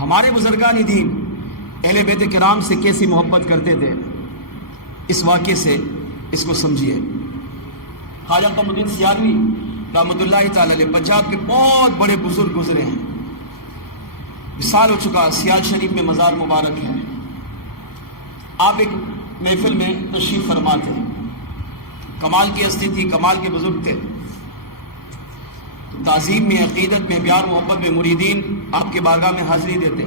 ہمارے بزرگان دین اہل بیت کرام سے کیسی محبت کرتے تھے، اس واقعے سے اس کو سمجھیے۔ خواجہ قمر الدین سیالوی رحمۃ اللہ تعالی علیہ پنجاب کے بہت بڑے بزرگ گزرے ہیں، وصال ہو چکا، سیال شریف میں مزار مبارک ہے۔ آپ ایک محفل میں تشریف فرما تھے، کمال کی ہستی تھی، کمال کے بزرگ تھے، تعظیم میں، عقیدت میں، پیار محبت میں مریدین آپ کے بارگاہ میں حاضری دیتے۔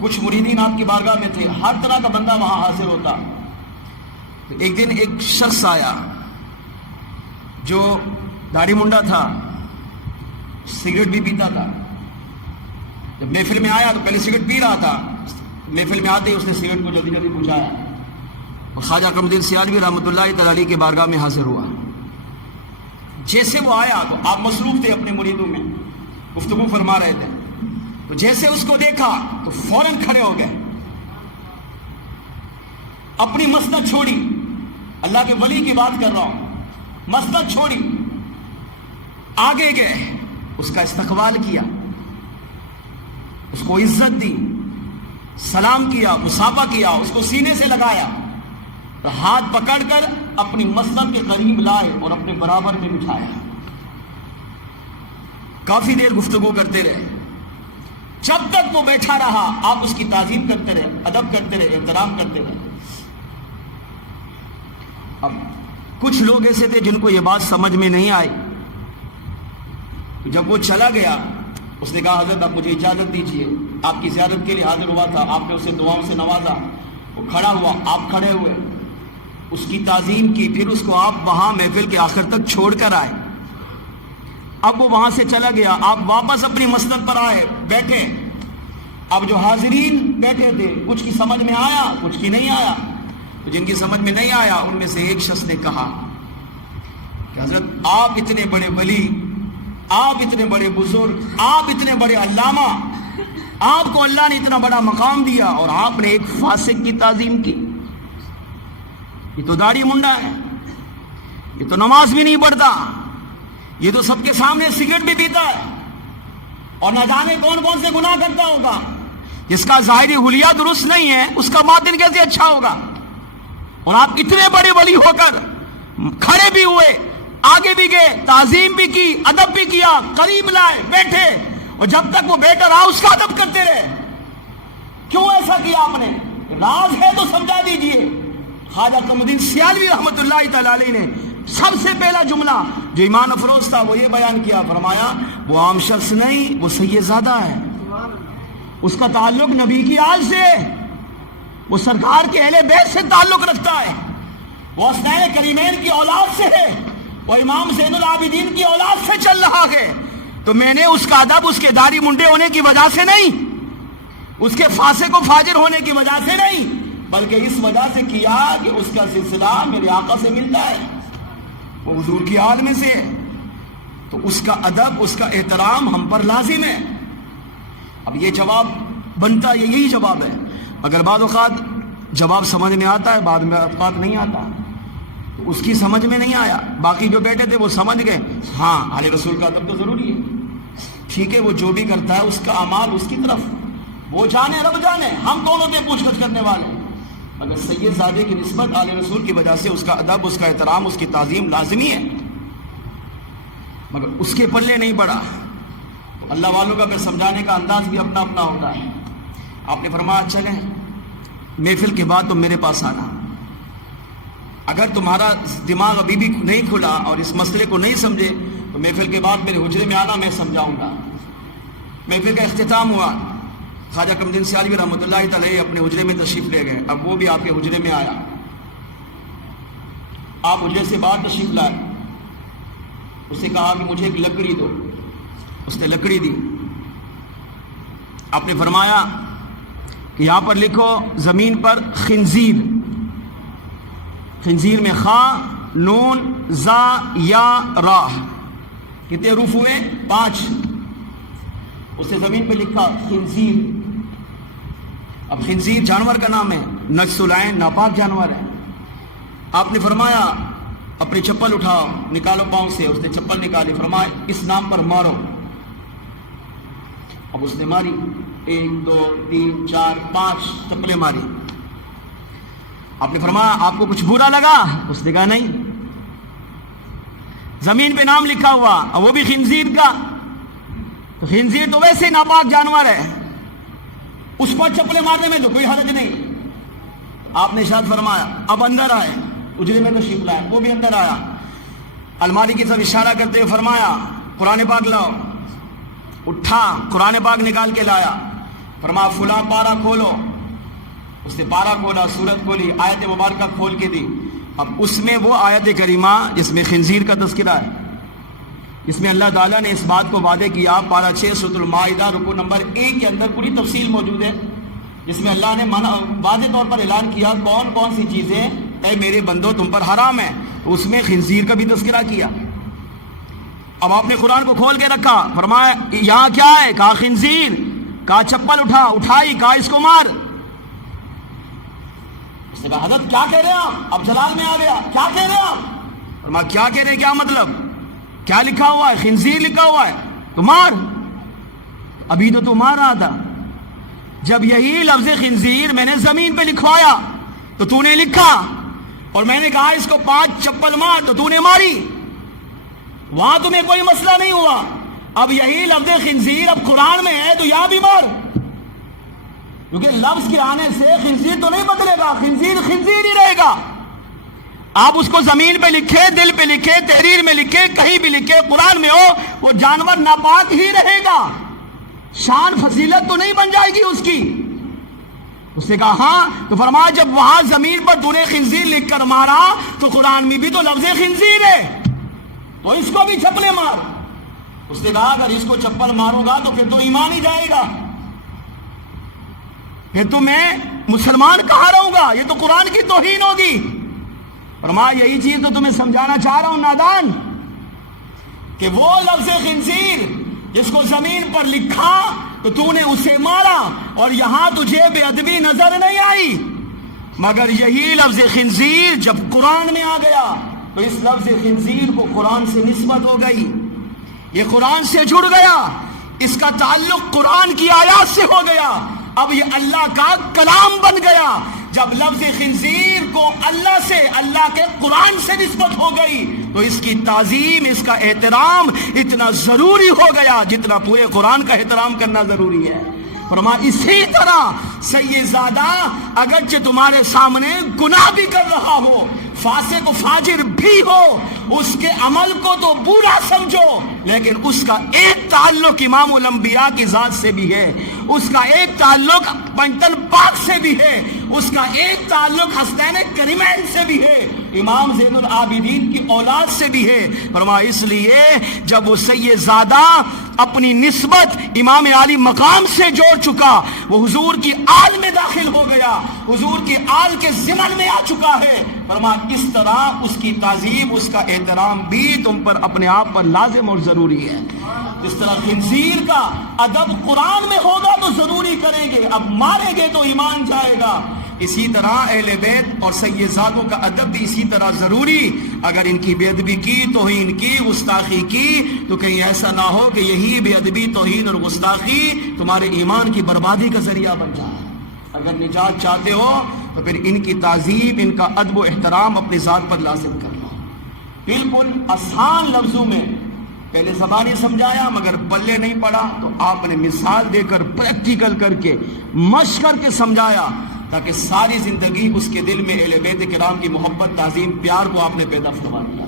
کچھ مریدین آپ کی بارگاہ میں تھے، ہر طرح کا بندہ وہاں حاضر ہوتا۔ ایک دن ایک شخص آیا جو داڑھی منڈا تھا، سگریٹ بھی پیتا تھا۔ جب محفل میں آیا تو پہلے سگریٹ پی رہا تھا، محفل میں آتے ہی اس نے سگریٹ کو جلدی جلدی بجھایا اور خواجہ قمر الدین سیالوی رحمۃ اللہ تعالی علیہ کے بارگاہ میں حاضر ہوا۔ جیسے وہ آیا تو آپ مصروف تھے اپنے مریدوں میں، گفتگو فرما رہے تھے، تو جیسے اس کو دیکھا تو فوراً کھڑے ہو گئے، اپنی مسند چھوڑی، اللہ کے ولی کی بات کر رہا ہوں، مسند چھوڑی، آگے گئے، اس کا استقبال کیا، اس کو عزت دی، سلام کیا، مصافحہ کیا، اس کو سینے سے لگایا، تو ہاتھ پکڑ کر اپنی مسند کے قریب لائے اور اپنے برابر میں بٹھایا۔ کافی دیر گفتگو کرتے رہے، جب تک وہ بیٹھا رہا آپ اس کی تعظیم کرتے رہے، ادب کرتے رہے، احترام کرتے رہے۔ اب کچھ لوگ ایسے تھے جن کو یہ بات سمجھ میں نہیں آئی، جب وہ چلا گیا اس نے کہا حضرت آپ مجھے اجازت دیجیے، آپ کی زیارت کے لیے حاضر ہوا تھا، آپ نے اسے دعاؤں سے نوازا، وہ کھڑا ہوا، آپ کھڑے ہوئے، اس کی تعظیم کی، پھر اس کو آپ وہاں محفل کے آخر تک چھوڑ کر آئے۔ اب وہ وہاں سے چلا گیا، آپ واپس اپنی مسند پر آئے، بیٹھے۔ اب جو حاضرین بیٹھے تھے کچھ کی سمجھ میں آیا، کچھ کی نہیں آیا، تو جن کی سمجھ میں نہیں آیا ان میں سے ایک شخص نے کہا کہ حضرت آپ اتنے بڑے ولی، آپ اتنے بڑے بزرگ، آپ اتنے بڑے علامہ، آپ کو اللہ نے اتنا بڑا مقام دیا اور آپ نے ایک فاسق کی تعظیم کی۔ یہ تو داڑھی منڈا ہے، یہ تو نماز بھی نہیں پڑھتا، یہ تو سب کے سامنے سگریٹ بھی پیتا ہے، اور نہ جانے کون کون سے گناہ کرتا ہوگا۔ جس کا ظاہری حلیہ درست نہیں ہے اس کا باطن کیسے اچھا ہوگا؟ اور آپ اتنے بڑے ولی ہو کر کھڑے بھی ہوئے، آگے بھی گئے، تعظیم بھی کی، ادب بھی کیا، قریب لائے، بیٹھے، اور جب تک وہ بیٹھا رہا اس کا ادب کرتے رہے۔ کیوں ایسا کیا آپ نے؟ راز ہے تو سمجھا دیجئے۔ خواجہ قمر الدین سیالوی رحمۃ اللہ تعالی علیہ نے سب سے پہلا جملہ جو ایمان افروز تھا وہ یہ بیان کیا، فرمایا وہ عام شخص نہیں، وہ سید زادہ ہے، اس کا تعلق نبی کی آل سے، وہ سرکار کے اہل بیت سے تعلق رکھتا ہے، وہ حسنین کریمین کی اولاد سے ہے، وہ امام زین العابدین کی اولاد سے چل رہا ہے۔ تو میں نے اس کا ادب اس کے داڑھی منڈے ہونے کی وجہ سے نہیں، اس کے فاسق و فاجر ہونے کی وجہ سے نہیں، بلکہ اس وجہ سے کیا کہ اس کا سلسلہ میرے آقا سے ملتا ہے، وہ حضور کی آل میں سے ہے، تو اس کا ادب، اس کا احترام ہم پر لازم ہے۔ اب یہ جواب بنتا ہے، یہی جواب ہے۔ اگر بعض اوقات جواب سمجھ میں آتا ہے، بعد میں اوقات نہیں آتا، تو اس کی سمجھ میں نہیں آیا، باقی جو بیٹھے تھے وہ سمجھ گئے، ہاں آل رسول کا ادب تو ضروری ہے، ٹھیک ہے، وہ جو بھی کرتا ہے اس کا اعمال اس کی طرف، وہ جانے رب جانے، ہم کون ہوتے پوچھ گچھ کرنے والے، مگر سید زادے کی نسبت آل رسول کی وجہ سے اس کا ادب، اس کا احترام، اس کی تعظیم لازمی ہے، مگر اس کے پلے نہیں پڑا۔ تو اللہ والوں کا پھر سمجھانے کا انداز بھی اپنا اپنا ہوتا ہے۔ آپ نے فرمایا چلیں محفل کے بعد تم میرے پاس آنا، اگر تمہارا دماغ ابھی بھی نہیں کھلا اور اس مسئلے کو نہیں سمجھے تو محفل کے بعد میرے حجرے میں آنا، میں سمجھاؤں گا۔ محفل کا اختتام ہوا، خواجہ قمر الدین سیالوی رحمۃ اللہ تعالی اپنے حجرے میں تشریف لے گئے، اب وہ بھی آپ کے حجرے میں آیا، آپ حجرے سے باہر تشریف لائے، اسے کہا کہ مجھے ایک لکڑی دو، اس نے لکڑی دی، آپ نے فرمایا کہ یہاں پر لکھو زمین پر خنزیر، خنزیر میں خا، نون، زا، یا، را، کتنے حروف ہوئے؟ 5۔ اس نے زمین پہ لکھا خنزیر۔ اب خنزیر جانور کا نام ہے، نجس العین، ناپاک جانور ہے۔ آپ نے فرمایا اپنی چپل اٹھاؤ، نکالو پاؤں سے، اس نے چپل نکالی، فرمایا اس نام پر مارو۔ اب اس نے ماری 1 2 3 4 5 چپلیں ماری. آپ نے فرمایا آپ کو کچھ برا لگا؟ اس نے کہا نہیں. زمین پہ نام لکھا ہوا اور وہ بھی خنزیر کا. تو خنزیر تو ویسے ناپاک جانور ہے, اس پر چپلیں مارنے میں تو کوئی حرج نہیں. آپ نے ارشاد فرمایا اب اندر آئے. اجرے میں تشریف لائے, وہ بھی اندر آیا. الماری کی طرف اشارہ کرتے ہوئے فرمایا قرآن پاک لاؤ. اٹھا, قرآن پاک نکال کے لایا. فرمایا فلاں پارہ کھولو. اس نے پارہ کھولا, سورت کھولی, آیت مبارکہ کھول کے دی. اب اس میں وہ آیت کریمہ جس میں خنزیر کا تذکرہ ہے, اس میں اللہ تعالیٰ نے اس بات کو وعدے کیا. پارہ 6 سورۃ المائدہ رکوع نمبر 1 کے اندر پوری تفصیل موجود ہے, جس میں اللہ نے واضح طور پر اعلان کیا کون کون سی چیزیں اے میرے بندو تم پر حرام ہیں. اس میں خنزیر کا بھی تذکرہ کیا. اب آپ نے قرآن کو کھول کے رکھا, فرمایا یہاں کیا ہے؟ کہا خنزیر. کہا چپل اٹھائی, کہا اس کو مار. اس نے کہا حضرت کیا کہہ رہے ہیں آپ؟ اب جلال میں آ گیا, کیا کہہ رہے ہیں آپ؟ فرمایا کیا کہہ رہے ہیں, کیا مطلب؟ کیا لکھا ہوا ہے؟ خنزیر لکھا ہوا ہے, تو مار. ابھی تو مار رہا تھا. جب یہی لفظ خنزیر میں نے زمین پہ لکھوایا تو تو نے لکھا, اور میں نے کہا اس کو 5 چپل مار تو تو نے ماری. وہاں تمہیں کوئی مسئلہ نہیں ہوا. اب یہی لفظ خنزیر اب قرآن میں ہے تو یہاں بھی مار, کیونکہ لفظ کے آنے سے خنزیر تو نہیں بدلے گا, خنزیر خنزیر ہی رہے گا. آپ اس کو زمین پہ لکھے, دل پہ لکھے, تحریر میں لکھے, کہیں بھی لکھے, قرآن میں ہو, وہ جانور ناپاک ہی رہے گا. شان فضیلت تو نہیں بن جائے گی اس کی. اس نے کہا ہاں. تو فرمایا جب وہاں زمین پر تو نے خنزیر لکھ کر مارا تو قرآن میں بھی تو لفظ خنزیر ہے, تو اس کو بھی چپلیں مار. اس نے کہا اگر اس کو چپل ماروں گا تو پھر تو ایمان ہی جائے گا, پھر تو میں مسلمان کہاں رہوں گا, یہ تو قرآن کی توہین ہوگی. فرمایا یہی چیز تو تمہیں سمجھانا چاہ رہا ہوں نادان, کہ وہ لفظ خنزیر جس کو زمین پر لکھا تو تو نے اسے مارا, اور یہاں تجھے بے ادبی نظر نہیں آئی. مگر یہی لفظ خنزیر جب قرآن میں آ گیا تو اس لفظ خنزیر کو قرآن سے نسبت ہو گئی, یہ قرآن سے جڑ گیا, اس کا تعلق قرآن کی آیات سے ہو گیا. اب یہ اللہ کا کلام بن گیا. جب لفظ خنزیر کو اللہ سے, اللہ کے قرآن سے نسبت ہو گئی تو اس کی تعظیم, اس کا احترام اتنا ضروری ہو گیا جتنا پورے قرآن کا احترام کرنا ضروری ہے. فرمایا اسی طرح سید زادہ اگرچہ تمہارے سامنے گناہ بھی کر رہا ہو, فاسق و فاجر بھی ہو, اس کے عمل کو تو برا سمجھو, لیکن اس کا ایک تعلق امام الانبیاء کی ذات سے بھی ہے, اس کا ایک تعلق پنجتن پاک سے بھی ہے, اس کا ایک تعلق حسنین کریمین سے بھی ہے, امام زین العابدین کی اولاد سے بھی ہے. فرمایا اس لیے جب وہ سید زادہ اپنی نسبت امام عالی مقام سے جوڑ چکا, وہ حضور کی آل میں داخل ہو گیا, حضور کی آل کے ضمن میں آ چکا ہے. فرمایا اس طرح اس کی تعظیم, اس کا احترام بھی تم پر اپنے آپ پر لازم اور ضروری ہے. جس طرح خنزیر کا ادب قرآن میں ہوگا تو ضروری کریں گے, اب ماریں گے تو ایمان جائے گا, اسی طرح اہل بیت اور سید زادوں کا ادب بھی اسی طرح ضروری. اگر ان کی بے ادبی کی, توہین کی, گستاخی کی تو کہیں ایسا نہ ہو کہ یہی بے ادبی, توہین اور گستاخی تمہارے ایمان کی بربادی کا ذریعہ بن جائے. اگر نجات چاہتے ہو تو پھر ان کی تعظیم, ان کا ادب و احترام اپنی ذات پر لازم کر لو. بالکل آسان لفظوں میں پہلے زبانی سمجھایا مگر پلے نہیں پڑا, تو آپ نے مثال دے کر, پریکٹیکل کر کے, مشق کر کے سمجھایا, تاکہ ساری زندگی اس کے دل میں اہل بیت کرام کی محبت, تعظیم, پیار کو آپ نے پیدا فرما دیا.